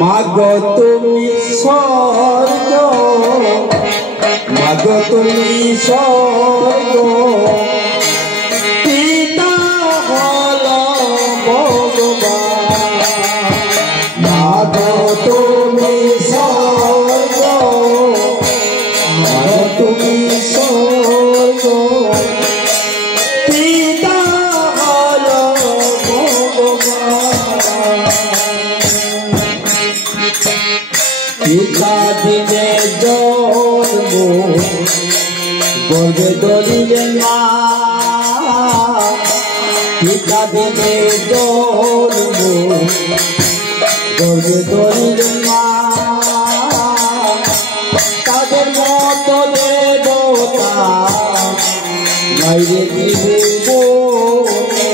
মাগো তুমি স্বর্গ, মাগো তুমি স্বর্গ, পিতা হল ভগবান। মাগো তুমি স্বর্গ, মাগো তুমি স্বর্গ, পিতা হল ভগবান। পিতা দিনে জন্ম গর্ভে ধরিলেন মা, পিতা দিনে জন্ম গর্ভে ধরিলেন মা, তাদের মতো দেবতা বাইরে ত্রিভুবনে।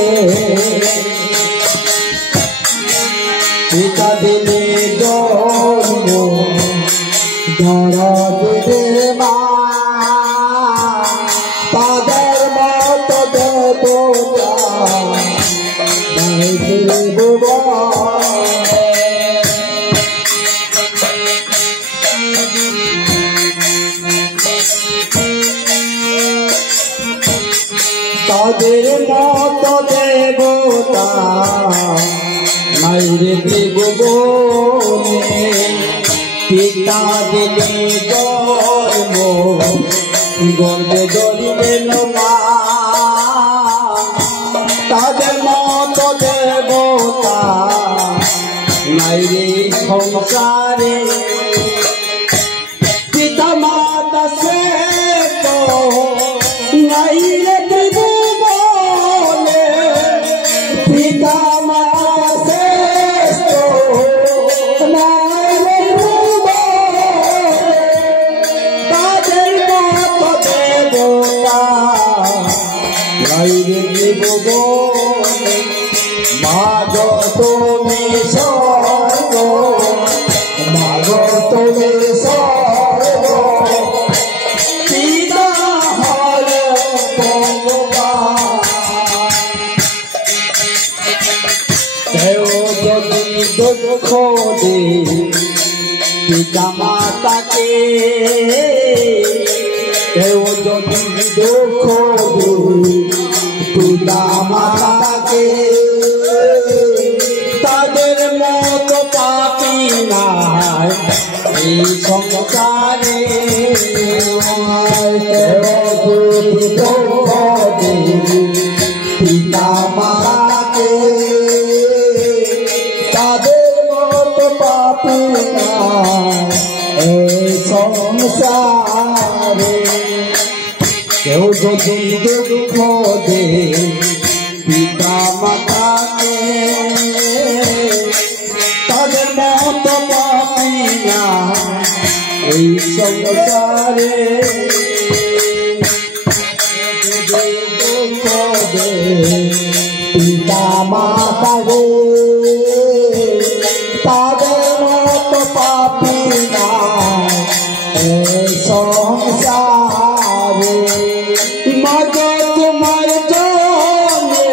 পিতা দিনে জন্ম ধরা দিলে মা, তাদের মতো দেবতা বাইরে ত্রিভুবনে। তাদের মতো দেবতা বাইরে ত্রিভুবনে। পিতা দিলে জন্ম গর্ভে ধরিলেন মা, তাদের মতো দেবতা নাইরে সংসারে। পিতা মাতা শ্রেষ্ঠ নাইরে ত্রিভুবনে, পিতা মাতা শ্রেষ্ঠ নাইরে ত্রিভুবনে, তাদের মতো দেবতা নাইরে ত্রিভুবনে। মাগো তুমি স্বর্গ, মাগো তুমি স্বর্গ, পিতা হল ভগবান। কেউ যদি দুঃখ দে পিতা মাতাকে, কেউ যদি দুঃখ দে পিতা মাতাকে, তাদের মতো পাপী নাই এই সংসারে। কেউ যদি দুঃখ দে পিতা মাতাকে, তাদের মতো পাপী নাই এই সংসারে। কেউ যদি দুঃখ দে পিতা মাতাকে, তাদের মতো পাপী না এই সংসারে। দুঃখ দে পিতা মাতাকে, তাদের মতো পাপী না এই সংসারে। মাগো তোমার জন্যে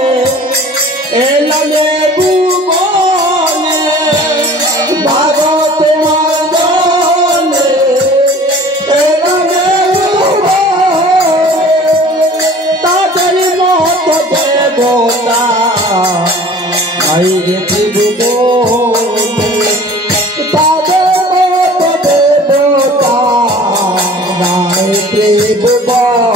এলাম ভুবনে, মাগো তোমার জন্যে এলাম ভুবনে, তাদের মতো দেবতা বাইরে ত্রিভুবনে, তাদের মতো দেবতা বাইরে ত্রিভুবনে।